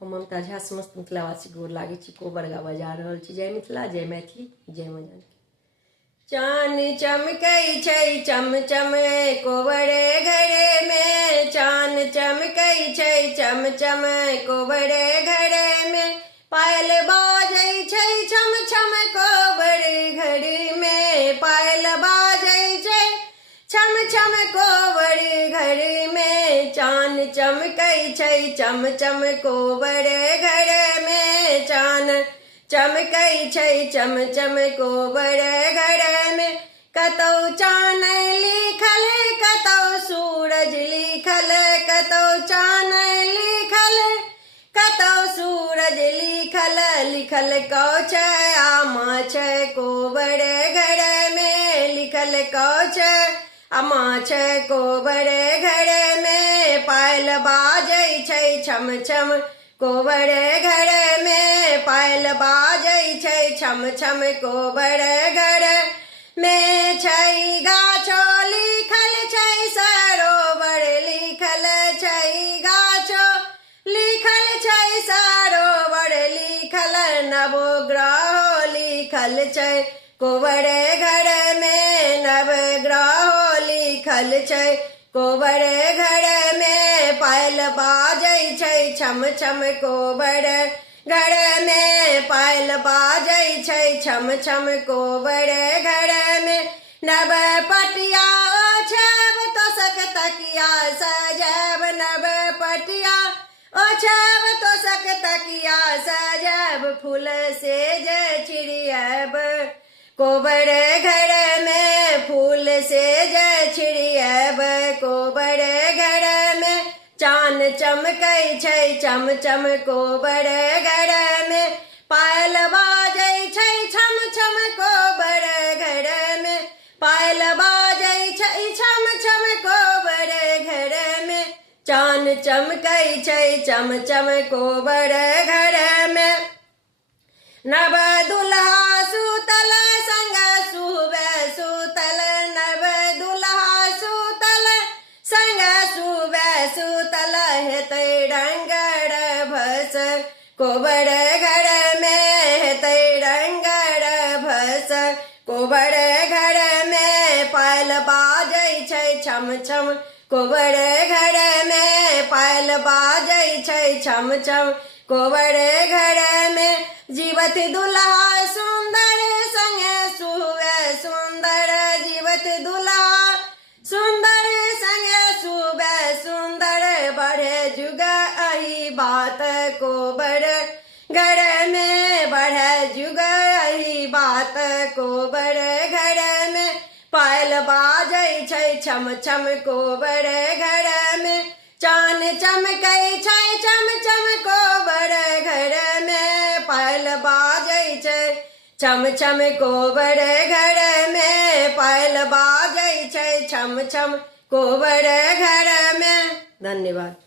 हम ममता झा समस्त मिथिलावासी गोर लागे छी, कोबर गावा जा रहल छी। जय मिथिला, जय मैथिली, जय मां जानकी। चान चमकै छै चम चम कोबरे घरे में, चान चमकै छै चम चम कोबरे घरे में, पायल बाजै छै छम छम कोबर घरे में, पायल बाजै छै छम छम कोबर घरे में, चान चमकै छै चम चम कोबर घरे में, चान चमकै छै चम चम कोबर घरे में, कतौ चान लिखल कतौ सूरज लिखल, कतौ चान लिखल कतौ सूरज लिखल, लिखल कौ छै आमा छै कोबर घरे में, लिखल कौ छै आमा छै कोबर घरे में, पायल बाजै छै छम छम कोबर घरे में, पायल बाजै छै छम छम कोबर घरे में, छै गाछो लिखल छै सरोवर लिखल छै, गाछो लिखल छै सरोवर लिखल, नवग्रह लिखल छै कोबर घरे में, नवग्रह लिखल छै कोबर घरे में, पायल बाजै छै छम छम कोबर घरे में, पायल बाजै छै छम छम कोबर घरे में, नव पटिया ओछब तोसक तकिया सजब, नव पटिया ओछब तोसक तकिया सजब, फूल से जे छिड़ियब कोबर घरे में, फूल से जे छिड़ियब कोबर घरे में, चान चमकै छै चम चम कोबर घरे में, पायल बाजै छै छम छम कोबर घरे में, पायल बाजै छै छम छम कोबर घरे में, चान चमकै छै चम चम कोबर घरे में, नव दुल्हा सुतल संग सुबे सुतल, नव दुल्हा सुतल संग सुबे सुतल, हेतै रंगड़ भस कोबर घरे में, हेतै रंगड़ भस कोबर घरे में, पायल बाजै छै छम छम कोबर घरे में, पायल बाजै छै छम छम कोबर घरे में, जीवत दुल्हा सुंदर संगे सुवे सुंदर, जीवत दुल्हा सुंदर संगे सुवे सुंदर, बढ़े जुग अही बात कोबर घरे में, बढ़े जुग अही बात कोबर घरे में, पायल बाजै छै छम छम कोबर घरे में, चान चमकै छै चम चम कोबर घरे में, पायल बाजै छै छम छम कोबर घरे में, पायल बाजै छै छम छम कोबर घरे में। धन्यवाद।